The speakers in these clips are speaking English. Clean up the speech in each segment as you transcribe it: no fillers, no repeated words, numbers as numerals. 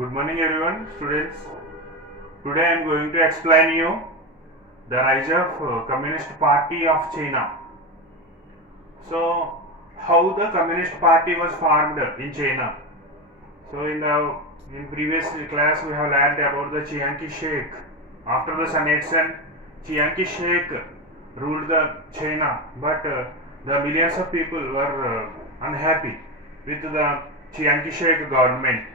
Good morning everyone, students. Today I am going to explain you the rise of Communist Party of China. So, how the Communist Party was formed in China. So, in previous class we have learned about the Chiang Kai-shek. After the Sun Yat-sen, Chiang Kai-shek ruled the China, but the millions of people were unhappy with the Chiang Kai-shek government.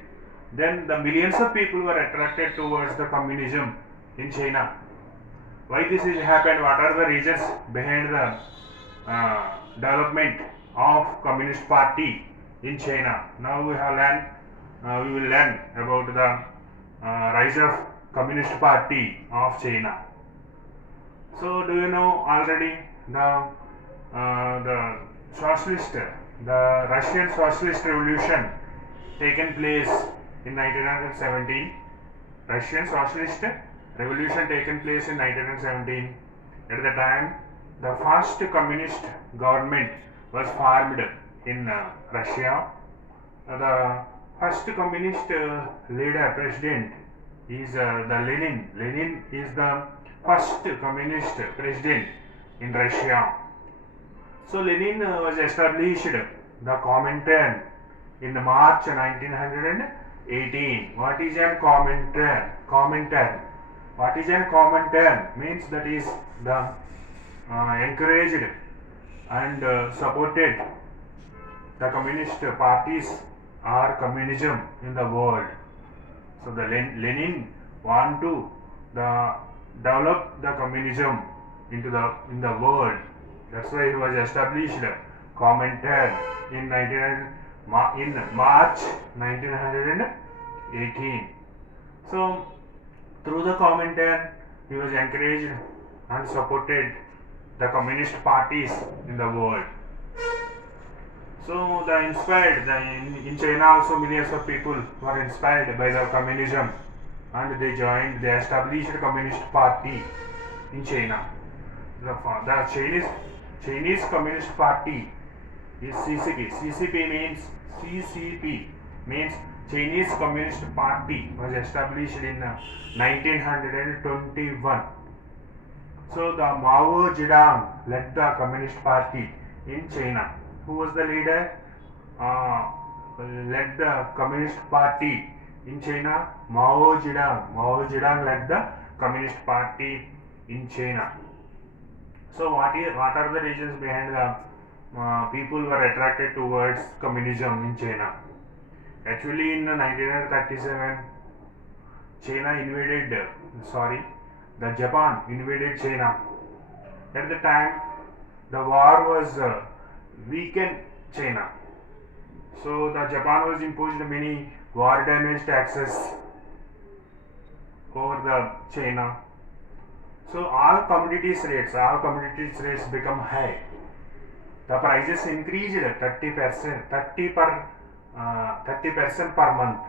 Then the millions of people were attracted towards the communism in China. Why this is happened? What are the reasons behind the development of Communist Party in China? Now we will learn about the rise of Communist Party of China. So, do you know already the socialist, the Russian socialist revolution taken place in 1917? Russian socialist revolution taken place in 1917. At the time, the first communist government was formed in Russia. The first communist leader, president, is the Lenin. Lenin is the first communist president in Russia. So Lenin was established the Comintern in March 1918. What is an Comintern? Comintern. What is an Comintern? Means that is the encouraged and supported the communist parties or communism in the world. So the Lenin want to develop the communism in the world. That's why he was established Comintern in March 1918. So through the Comintern, he was encouraged and supported the communist parties in the world. So in China also millions of people were inspired by the communism and they established the Communist Party in China. The Chinese Communist Party is CCP. CCP means Chinese Communist Party was established in 1921. So the Mao Zedong led the Communist Party in China. Who was the leader? Led the Communist Party in China? Mao Zedong. Mao Zedong led the Communist Party in China. So what are the reasons behind the people were attracted towards communism in China? Actually, in 1937, Japan invaded China. At the time, the war was weakened China. So the Japan was imposed many war damage taxes over the China. So all commodities rates become high. The prices increased 30% per month.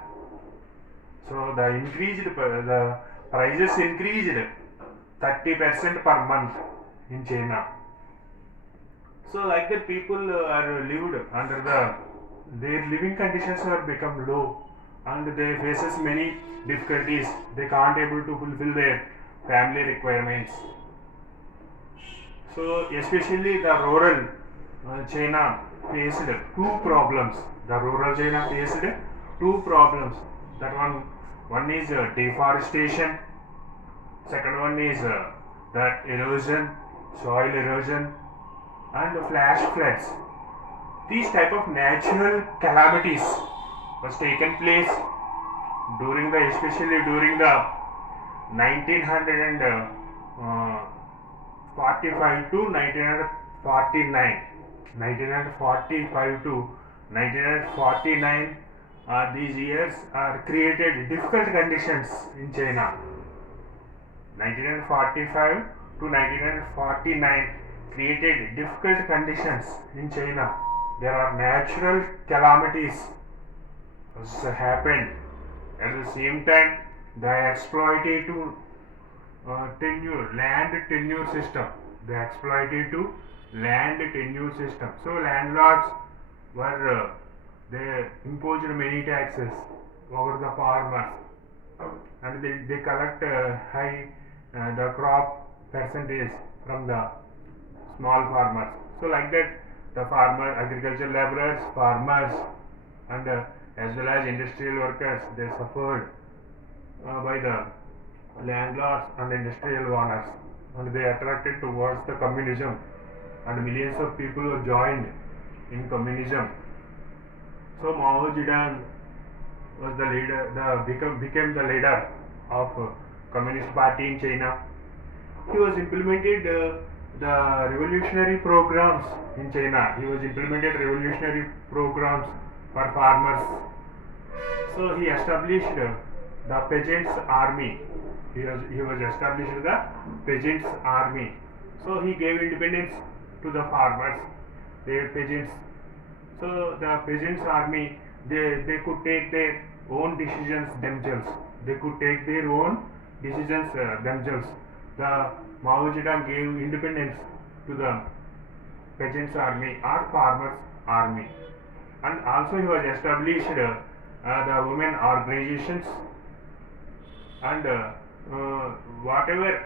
So the prices increased 30% per month in China. So like that people are lived under their living conditions have become low and they faces many difficulties. They can't able to fulfill their family requirements. So especially the rural China faced two problems. The rural China faced two problems. That one is deforestation. Second one is that erosion, soil erosion, and flash floods. These type of natural calamities was taken place especially during the 1945 to 1949. 1945 to 1949, these years are created difficult conditions in China. 1945 to 1949 created difficult conditions in China. There are natural calamities happened. At the same time, the exploitative land tenure system. So landlords were they imposed many taxes over the farmers, and they collect high the crop percentage from the small farmers. So like that, the farmer, agricultural laborers, farmers, and as well as industrial workers, they suffered by the landlords and industrial owners, and they attracted towards the communism, and millions of people joined in communism. So Mao Zedong was the leader, became the leader of Communist Party in China. He was implemented the revolutionary programs in China. He was implemented revolutionary programs for farmers. So he established the peasants' army. He was established the peasants' army. So he gave independence to the farmers, the peasants. So the peasants' army, they could take their own decisions themselves. They could take their own decisions themselves. The Mao Zedong gave independence to the peasants' army or farmers' army, and also he was established the women organizations, and wherever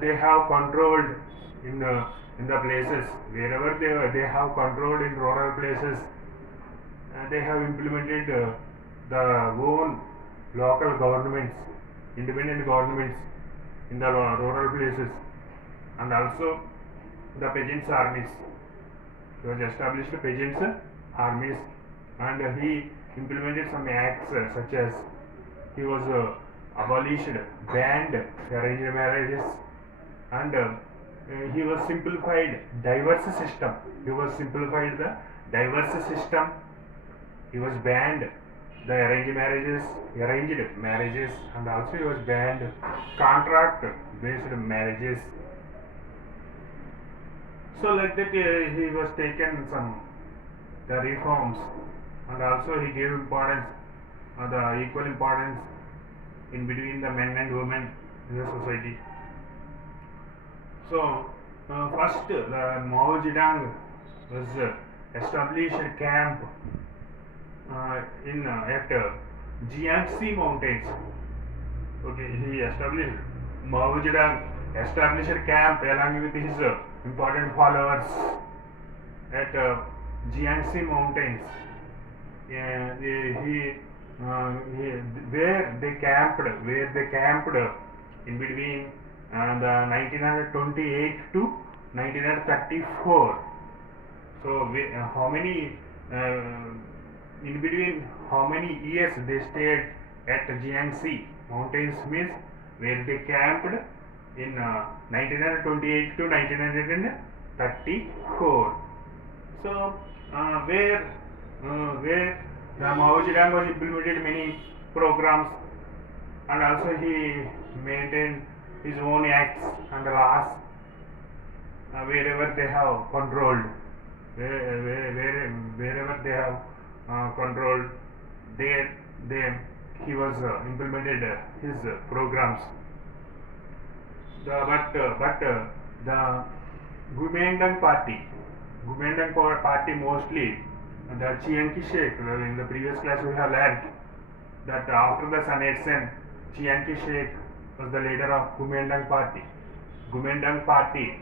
they have controlled in the places, wherever they have controlled in rural places, they have implemented the own local governments, independent governments in the rural places, and also the peasants' armies. He was established peasants' armies, and he implemented some acts such as he was abolished, banned arranged marriages, and he was simplified diverse system. He was simplified the diverse system. He was banned the arranged marriages, and also he was banned contract based marriages. So like that, he was taken some the reforms, and also he gave importance, the equal importance in between the men and women in the society. So first, the Mao Zedong was established a camp in at Jiangxi mountains. Okay, he established Mao Zedong established a camp along with his important followers at Jiangxi mountains. Where they camped in between the 1928 to 1934. So how many in between how many years they stayed at Jiangxi mountains means where they camped in 1928 to 1934. So where the Mao Zedong was implemented many programs, and also he maintained his own acts and laws wherever they have controlled, wherever they have controlled, there he was implemented his programs. But the Kuomintang party mostly, the Chiang Kai-shek, in the previous class we have learned that after the Sun Yat-sen, Chiang Kai-shek was the leader of Kuomintang party. Kuomintang party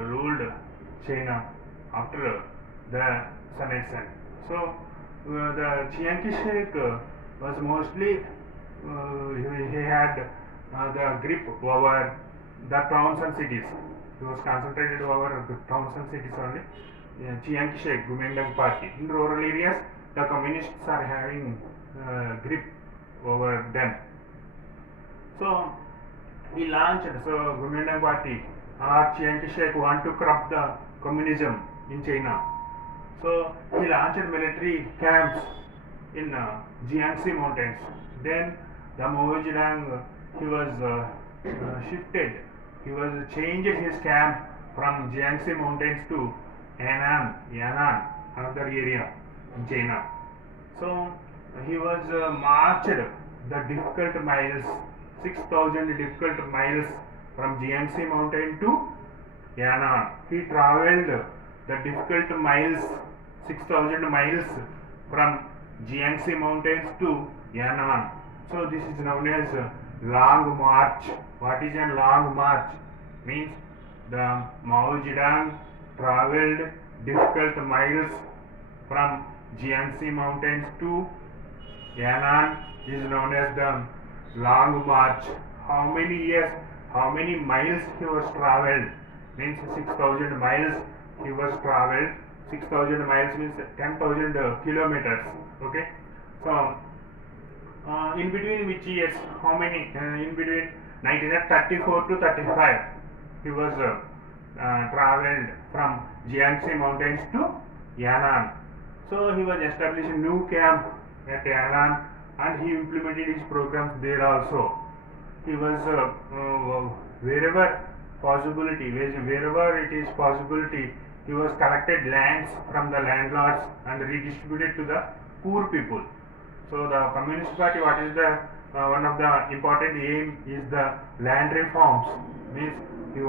ruled China after the Sun Yat-sen. So the Chiang Kai-shek was mostly he had the grip over the towns and cities. He was concentrated over the towns and cities only. Chiang Kai-shek, Kuomintang party. In rural areas, the communists are having grip over them. So he launched, Kuomintang party or Chiang Kai-shek want to curb the communism in China. So he launched military camps in Jiangxi mountains. Then the Mao Zedong, he was shifted. He was changed his camp from Jiangxi mountains to Yan'an, another area in China. So he was marched the difficult miles, 6,000 difficult miles from Jiangxi mountain to Yan'an. He travelled the difficult miles, 6,000 miles from Jiangxi mountains to Yan'an. So this is known as long march. What is a long march? Means the Mao Zedong traveled difficult miles from Jiangxi mountains to Yan'an is known as the long march. How many years, how many miles he was traveled? Means 6,000 miles he was traveled. 6,000 miles means 10,000 kilometers. Okay. So, in between which years, how many? In between 1934 to 35, he was traveled from Jiangxi mountains to Yan'an. So he was established a new camp at Yan'an and he implemented his programs there also. He was wherever possibility, wherever it is possibility, he was collected lands from the landlords and redistributed to the poor people. So the Communist Party, what is the one of the important aim is the land reforms. Means the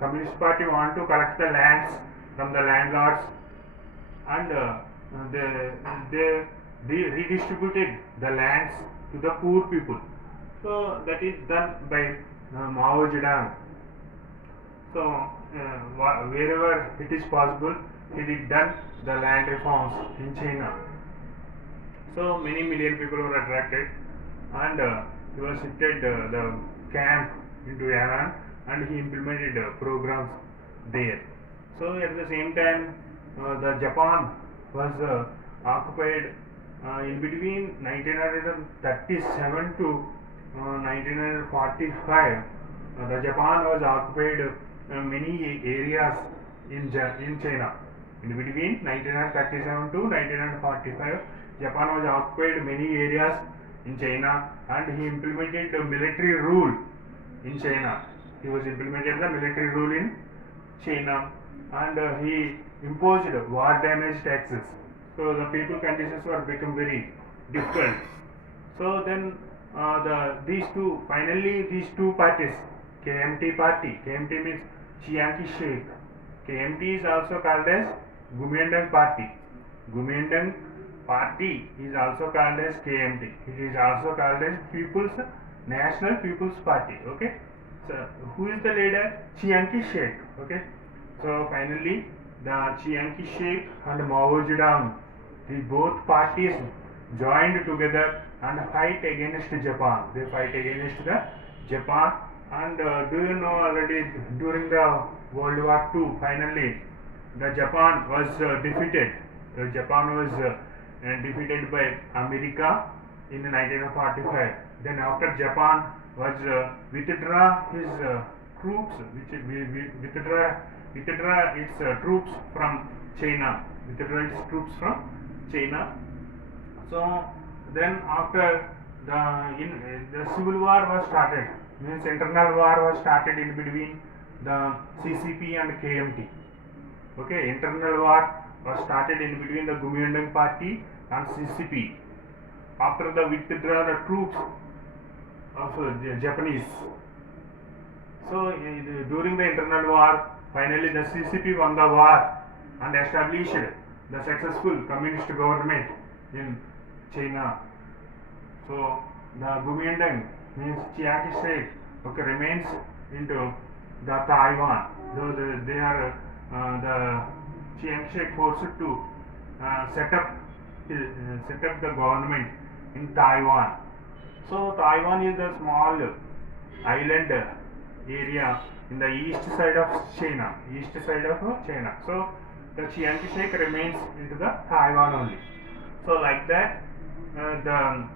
Communist Party want to collect the lands from the landlords and they redistributed the lands to the poor people. So that is done by Mao Zedong. So wherever it is possible, he did done the land reforms in China. So many million people were attracted, and he was shifted the camp into Yan'an, and he implemented programs there. So at the same time, the Japan was occupied in between 1937 to 1945. The Japan was occupied many areas in China. In between 1937 to 1945, Japan was occupied many areas in China, and he implemented the military rule in China. He was implemented the military rule in China, and he imposed war damage taxes. So the people conditions were become very difficult. So then these two parties, KMT party, KMT means Chiang Kai-shek. KMT is also called as Kuomintang party. Kuomintang party is also called as KMT. It is also called as National People's Party. Okay. So who is the leader? Chiang Kai-shek. Okay. So finally, the Chiang Kai-shek and Mao Zedong, the both parties joined together and fight against Japan. They fight against the Japan. And do you know already during the World War II, finally, the Japan was defeated. The Japan was defeated by America in 1945. Then after Japan was withdraw his troops, withdraw its troops from China. So then after the civil war was started. Means internal war was started in between the CCP and KMT. Okay, internal war was started in between the Kuomintang party and CCP. After the withdrawal the troops of the Japanese. So during the internal war, finally the CCP won the war and established the successful communist government in China. So the Kuomintang means Chiang Kai-shek, okay, remains into the Taiwan. Though they are the Chiang Kai-shek forced to set up the government in Taiwan. So Taiwan is a small island area in the east side of China. So the Chiang Kai-shek remains into the Taiwan only. So like that, the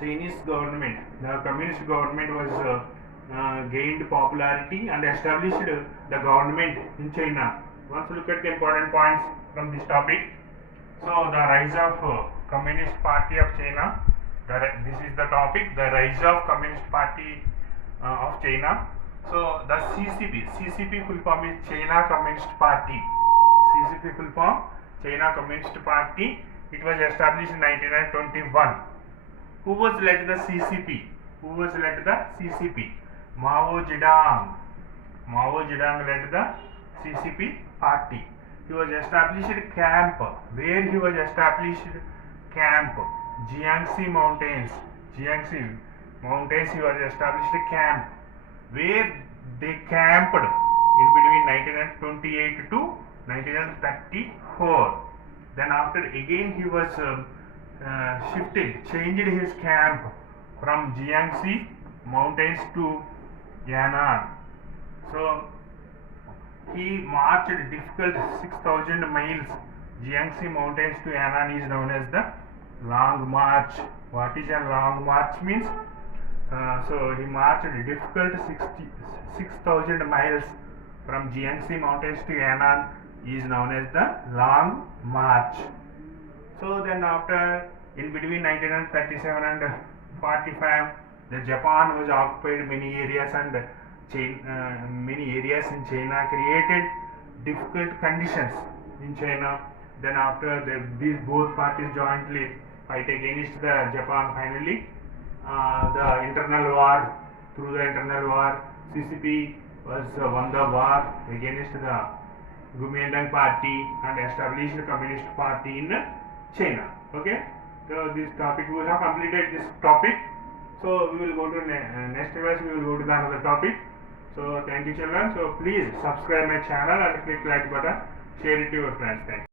Chinese government, the communist government was gained popularity and established the government in China. Once look at the important points from this topic. So the rise of Communist Party of China. This is the topic, the rise of Communist Party of China. So the CCP full form is China Communist Party. CCP full form China Communist Party. It was established in 1921. Who was led the CCP? Mao Zedong. Mao Zedong led the CCP party. He was established camp. Where he was established camp. Jiangxi Mountains. Jiangxi Mountains, he was established a camp where they camped in between 1928 to 1934. Then after again he was changed his camp from Jiangxi Mountains to Yan'an. So he marched difficult 6,000 miles. Jiangxi Mountains to Yan'an is known as the Long March. What is a long march means? So he marched difficult 6,000 miles from Jiangxi Mountains to Yan'an is known as the Long March. So then after, in between 1937 and 45, the Japan was occupied many areas and many areas in China, created difficult conditions in China. Then after these both parties jointly fight against the Japan. Finally, the internal war, through the internal war, CCP was won the war against the Kuomintang party and established the Communist Party in China. Okay, so this topic, we have completed this topic. So we will go to next class. We will go to the another topic. So thank you, children. So please subscribe my channel and click like button. Share it to your friends. Thank you.